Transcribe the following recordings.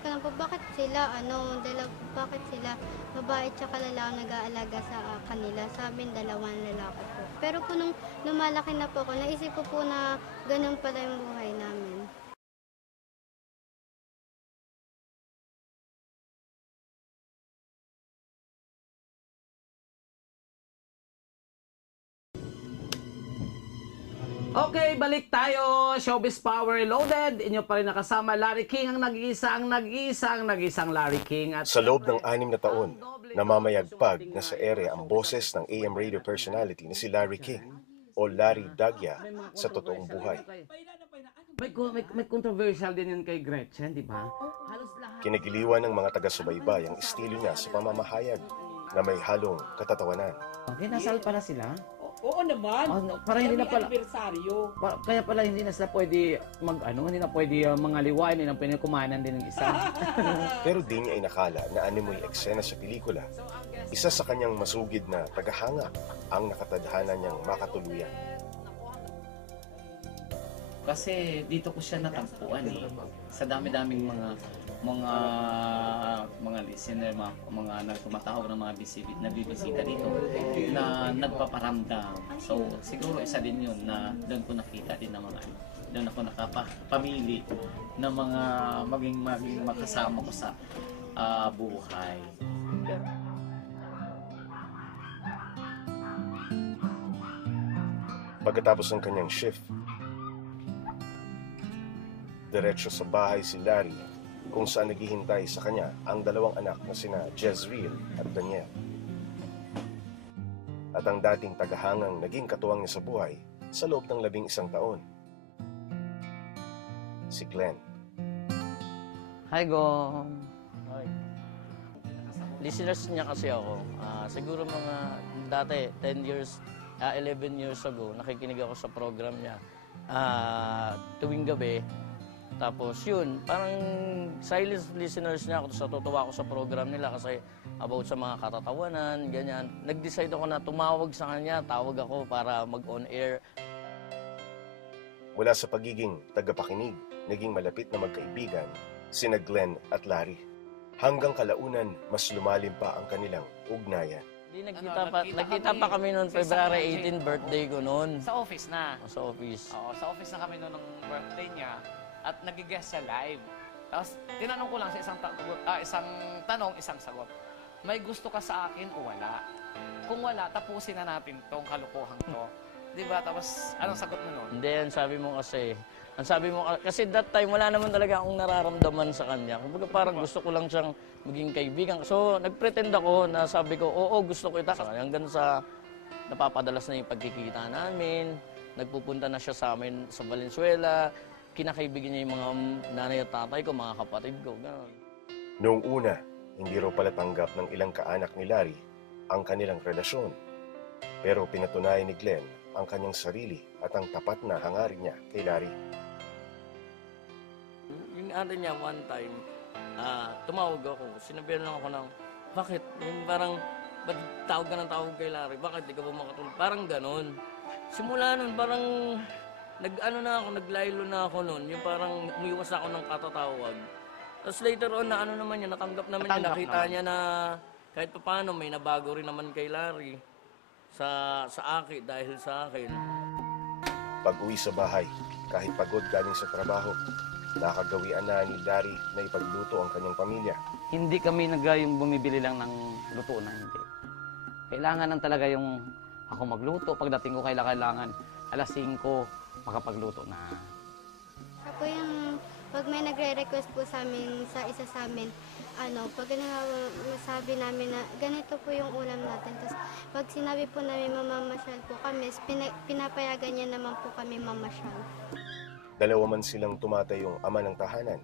ko lang po, bakit sila, bakit sila babae tsaka lalaki nag-aalaga sa kanila? Sa amin, dalawang lalaki po. Pero po nung lumalaki na po ako, naisip ko po na ganun pala yung buhay namin. Okay, balik tayo. Showbiz Power Reloaded. Inyo pa rin nakasama, Larry King, ang nag-iisang Larry King. At Sa loob ng 6 na taon, namamayagpag na sa ere ang boses ng AM radio personality na si Larry King o Larry Dagya sa totoong buhay. May controversial din yun kay Gretchen, di ba? Halos lahat. Kinagiliwan ng mga taga-subaybay ang estilo niya sa pamamahayag na may halong katatawanan. Okay, nasal pala sila? Oo naman. Para hindi na pala. Anibersaryo. Kaya pala hindi na sila pwede hindi na pwede mangaliwa, hindi na pwede kumanan din ng isa. Pero di niya inakala na animoy eksena sa pelikula. Isa sa kanyang masugid na tagahanga ang nakatadhana niyang makatuluyan. Kasi dito ko siya natagpuan sa dami-daming mga listener, mga nagtumatawag ng mga nabibisita dito na nagpaparamdam. So siguro isa din yun na doon ko nakita din ng mga doon ako nakapamili ng mga maging makasama ko sa buhay. Pagkatapos ng kanyang shift, diretso sa bahay si Larry kung saan naghihintay sa kanya ang dalawang anak na sina Jezreel at Daniel. At ang dating tagahangang naging katuwang niya sa buhay sa loob ng 11 taon, si Glenn. Hi, Gong. Hi. Listeners niya kasi ako. Siguro mga dati, 11 years ago, nakikinig ako sa program niya tuwing gabi. Tapos yun, parang silent listeners niya ako, sa tutuwa ako sa program nila kasi about sa mga katatawanan, ganyan. Nag-decide ako na tumawag sa kanya, tawag ako para mag-on air. Mula sa pagiging tagapakinig, naging malapit na magkaibigan, sina Glenn at Larry. Hanggang kalaunan, mas lumalim pa ang kanilang ugnayan. Nagkita pa kami noon, February 18, birthday ko noon. Sa office na? Sa office. Oo, sa office na kami noon ng birthday niya. At nag-guest siya live. Tapos, tinanong ko lang sa isang tanong, isang sagot. May gusto ka sa akin o wala? Kung wala, tapusin na natin tong kalukuhan to. Diba? Tapos, anong sagot mo nun? Hindi, ang sabi mo kasi that time, wala naman talaga akong nararamdaman sa kanya. Kumbaga parang gusto ko lang siyang maging kaibigan. So, nagpretend ako na sabi ko, oo, gusto ko ita. Hanggang sa napapadalas na yung pagkikita namin, nagpupunta na siya sa amin sa Valenzuela, kinakaibigan niya yung mga nanay at tatay ko, mga kapatid ko, gano'n. Noong una, hindi raw pala tanggap ng ilang kaanak ni Larry ang kanilang relasyon. Pero pinatunayan ni Glenn ang kanyang sarili at ang tapat na hangarin niya kay Larry. Yung niya, one time, tumawag ako. Sinabihan lang ako ng, bakit? Yung parang, ba't tawag ka ng tawag kay Larry? Bakit di ka ba makatulog? Parang gano'n. Simula nun, parang naglaylo na ako noon, yung parang umiwas ako ng katatawag. Tapos later on, natanggap naman niya, nakita niya na kahit paano may nabago rin naman kay Larry sa akin, dahil sa akin. Pag-uwi sa bahay, kahit pagod galing sa trabaho, nakagawian na ni Larry na ipagluto ang kanyang pamilya. Hindi kami yung bumibili lang ng luto na hindi. Kailangan lang talaga yung ako magluto. Pagdating ko kailangan alas 5, makapagluto na. Ako yung, pag may nagre-request po sa amin, sa isa sa amin, pag sabi namin na ganito po yung ulam natin. Tapos pag sinabi po namin mamamasyal po kami, pinapayagan niya naman po kami mamasyal. Dalawa man silang tumatayong ama ng tahanan.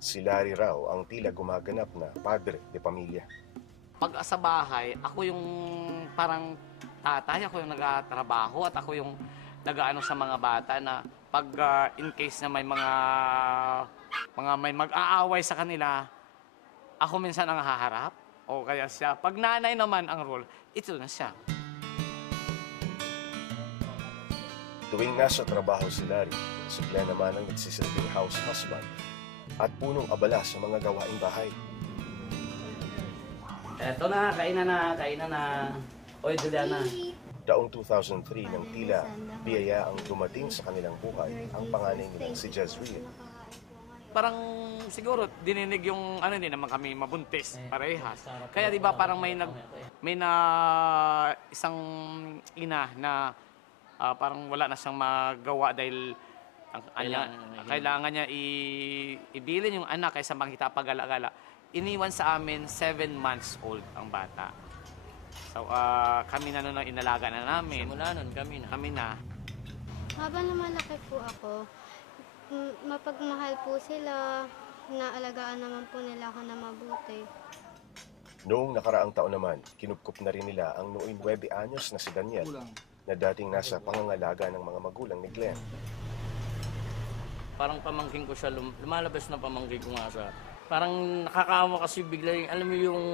Si Larry raw ang tila gumaganap na padre de pamilya. Pag sa bahay, ako yung parang tatay, ako yung nagtatrabaho at ako yung nag-aano sa mga bata na pag in case na may may mag-aaway sa kanila, ako minsan ang haharap o kaya siya. Pag nanay naman ang role, ito na siya. Tuwing nasa trabaho si Larry, si Glenn naman ang nagsisilbing house husband at punong abala sa mga gawaing bahay. Eto na, kainan na. Oy, Juliana. Taong 2003 nang tila biyaya ang dumating sa kanilang buhay ang panganay nilang si Jezreel. Parang siguro dininig yung ano, hindi naman kami mabuntis parehas. Kaya 'di ba parang may isang ina na parang wala na siyang magawa dahil kailangan niya ibilin yung anak kaysa makita pagala-gala. Iniwan sa amin 7 months old ang bata. So kami na noon inalaga na namin. Simula nun, kami na. Habang lumalaki po ako, mapagmahal po sila, naalagaan naman po nila ako na mabuti. Noong nakaraang taon naman, kinupkup na rin nila ang noong 9 anyos na si Daniel na dating nasa pangangalaga ng mga magulang ni Glenn. Parang pamangkin ko siya, lumalabas na pamangkin ko nga siya. Parang nakakaawa kasi bigla yung, alam mo yung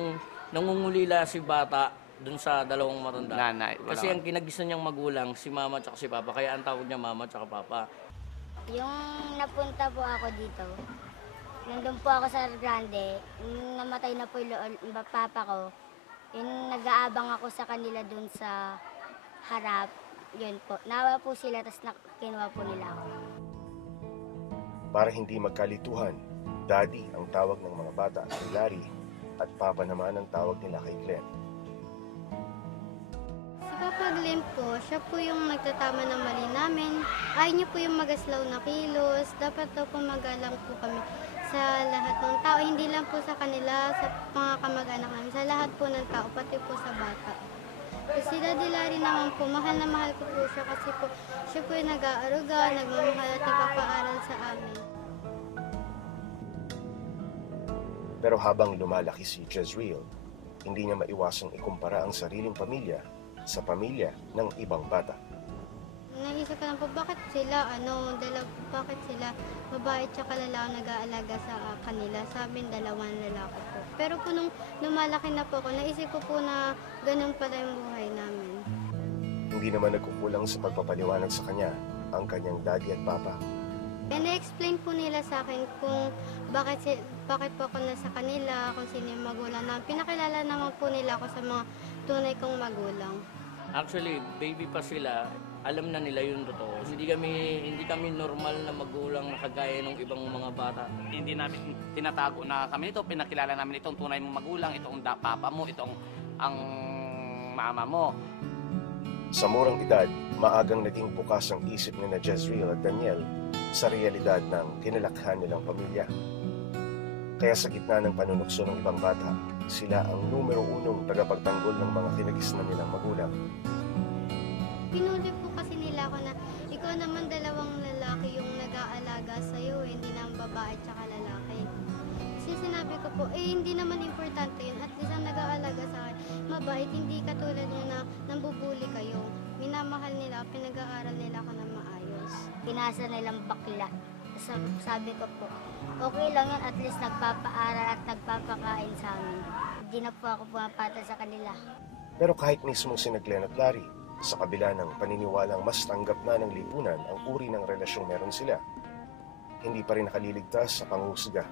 nangungulila si bata dun sa dalawang matanda. Nanay, Kasi ang kinagisa niyang magulang, si mama at si papa, kaya ang tawag niya mama at papa. Yung napunta po ako dito, nandun po ako sa Grande, yung namatay na po yung papa ko, yung nag-aabang ako sa kanila dun sa harap, yun po. Nawa po sila, tapos kinuha po nila ako. Para hindi magkalituhan, Daddy ang tawag ng mga bata kay Larry at Papa naman ang tawag nila kay Glenn. Si Papa Glenn po, siya po yung nagtatama ng mali namin. Ayaw niyo po yung magaslaw na kilos. Dapat daw po magalang po kami sa lahat ng tao. Hindi lang po sa kanila, sa mga kamag-anak namin. Sa lahat po ng tao, pati po sa bata. Si Daddy Larry naman po, mahal na mahal ko po siya kasi po siya po yung nag-aaruga, nagmamahal at nagpapaaral sa amin. Pero habang lumalaki si Jezreel, hindi niya maiwasang ikumpara ang sariling pamilya sa pamilya ng ibang bata. Naisip ko lang po, bakit sila, bakit sila babae at lalaki nag-aalaga sa kanila? Sa amin, dalawang lalaki po. Pero po nung lumalaki na po ako, naisip ko po na ganun pala yung buhay namin. Hindi naman nagkukulang sa pagpapaliwanag sa kanya ang kanyang daddy at papa. And na-explain po nila sa akin kung bakit po ako nasa kanila, kung sino yung magulang na. Pinakilala naman po nila ako sa mga tunay kong magulang. Actually, baby pa sila, alam na nila yung totoo. Hindi kami normal na magulang na kagaya ng ibang mga bata. Hindi namin tinatago na kami ito, pinakilala namin itong tunay mong magulang, itong papa mo, itong ang mama mo. Sa murang edad, maagang naging bukas ang isip ni na Jezreel at Daniel sa realidad ng kinalakhan nilang pamilya. Kaya sa gitna ng panunukso ng ibang bata, sila ang numero 1 tagapagtanggol ng mga kinagis na nilang magulang. Pinuli po kasi nila ako na ikaw naman dalawang lalaki yung nag-aalaga sa'yo, hindi na ang babae at lalaki. Kasi sinabi ko po, hindi naman importante yun. At least ang nag-aalaga sa akin, mabait, hindi katulad nyo na nambubuli kayo. Minamahal nila, pinag-aaral nila ako na maayos. Pinasa nilang bakla. Sabi ko po, okay lang yan, at least nagpapaaral at nagpapakain sa amin. Hindi na po ako pumapata sa kanila. Pero kahit mismo sina Glenn at Larry, sa kabila ng paniniwalang mas tanggap na ng lipunan ang uri ng relasyong meron sila, hindi pa rin nakaliligtas sa panghusga.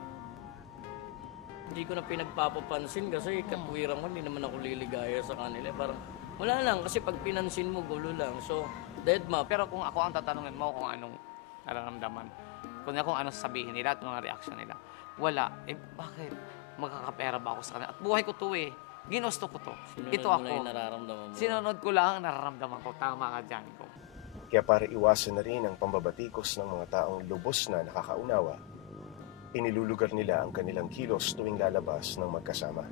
Hindi ko na pinagpapapansin kasi katwiran ko, hindi naman ako liligaya sa kanila. Parang wala lang, kasi pag pinansin mo, gulo lang. So, dead ma. Pero kung ako ang tatanungin mo kung anong nararamdaman, kung anong sabihin nila at mga reaksyon nila, wala. Bakit? Magkakapera ba ako sa kanila? At buhay ko to eh. Ginusto ko to. Ito Sinunod mo ako. na yung nararamdaman mo. Sinunod ko lang ang nararamdaman ko. Tama ka dyan ko. Kaya para iwasan na rin ang pambabatikos ng mga taong lubos na nakakaunawa, inilulugar nila ang kanilang kilos tuwing lalabas ng magkasama.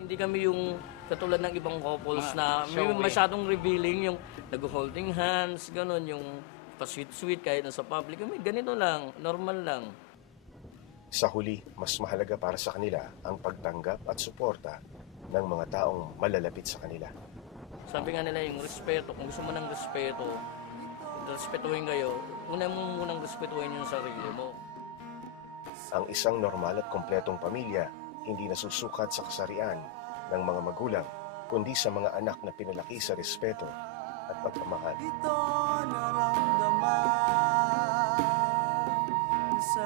Hindi kami yung katulad ng ibang couples na may showy. masyadong revealing, yung nag-holding hands, gano'n, yung pa-sweet-sweet kahit nasa public. Kami ganito lang, normal lang. Sa huli, mas mahalaga para sa kanila ang pagtanggap at suporta ng mga taong malalapit sa kanila. Sabi nga nila yung respeto, kung gusto mo ng respeto, respetuhin kayo, una mo munang respetuhin yung sarili mo. Ang isang normal at kompletong pamilya hindi nasusukat sa kasarian ng mga magulang, kundi sa mga anak na pinalaki sa respeto at pagmamahal. Ito naramdaman sa